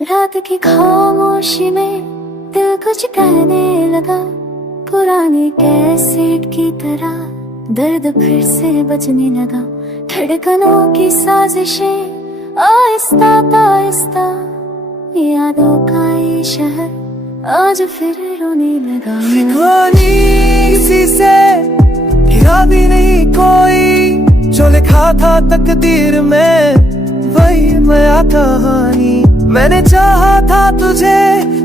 रात की खामोशी में दिल कुछ कहने लगा, पुरानी कैसेट की तरह दर्द फिर से बजने लगा। धड़कनों की साजिशें आहिस्ता आहिस्ता, यादों का ये शहर आज फिर रोने लगा। किसी से गिरा भी नहीं कोई, जो लिखा था तकदीर में वही नया कहानी। मैंने चाहा था तुझे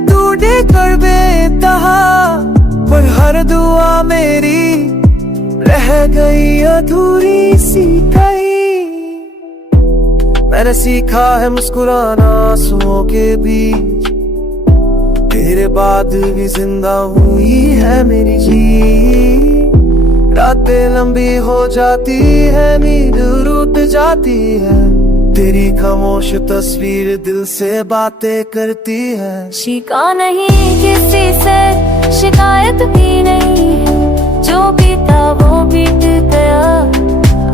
टूटे कर बेतहा, पर हर दुआ मेरी रह गई अधूरी सी कहीं। मैंने सीखा है मुस्कुराना आंसुओं के बीच, तेरे बाद भी जिंदा हुई है मेरी जी। रातें लंबी हो जाती है, नींद रूठ जाती है, तेरी खामोश तस्वीर दिल से बातें करती है। शिका नहीं किसी से, शिकायत भी नहीं है, जो बीता वो बीत गया,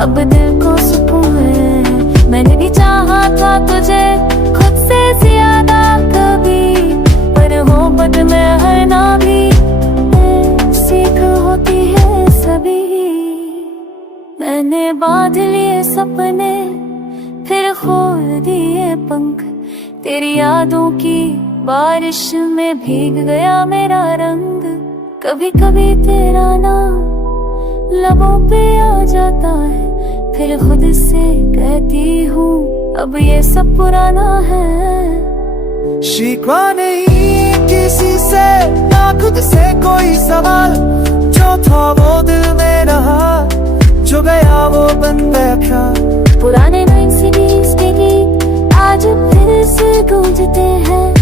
अब दिल को सुकून है। मैंने भी चाहा था तुझे खुद से ज्यादा कभी, पर मोहब्बत में हारना भी सीख होती है सभी। मैंने बांध लिए सपने फिर खोल दिए पंख, तेरी यादों की बारिश में भीग गया मेरा रंग। कभी कभी तेरा नाम लबों पे आ जाता है, फिर खुद से कहती हूँ अब ये सब पुराना है। शिकवा नहीं किसी से, ना खुद से कोई सवाल, जो था वो दिल में रहा, जो गया वो बन बैठा। पुराने 90s के गीत आज फिर से गूंजते हैं,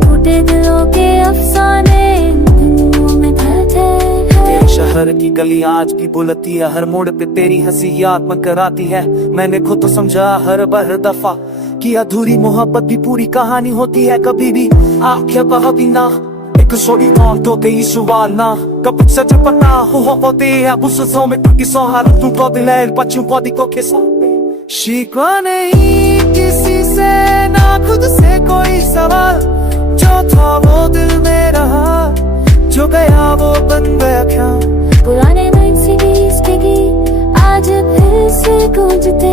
टूटे दिलों के अफसाने दिलों में धड़कते हैं। तेरे शहर की गली आज भी बुलती है, हर मोड़ पे तेरी हंसी याद में कराती है। मैंने खुद तो समझा हर बार दफा कि अधूरी मोहब्बत भी पूरी कहानी होती है। कभी भी आंखें बहती ना, एक सोरी तो तेरी सवाल ना, कब सच पता हो पोते अब उस सो में कि सोहर तू को दिल बच्चों को दिखो के सो। शिकवा नहीं किसी से, ना खुद से कोई सवाल, जो था वो दिल में रहा, जो गया वो बन बैठा। पुराने 90s के गीत आज फिर से गूंजते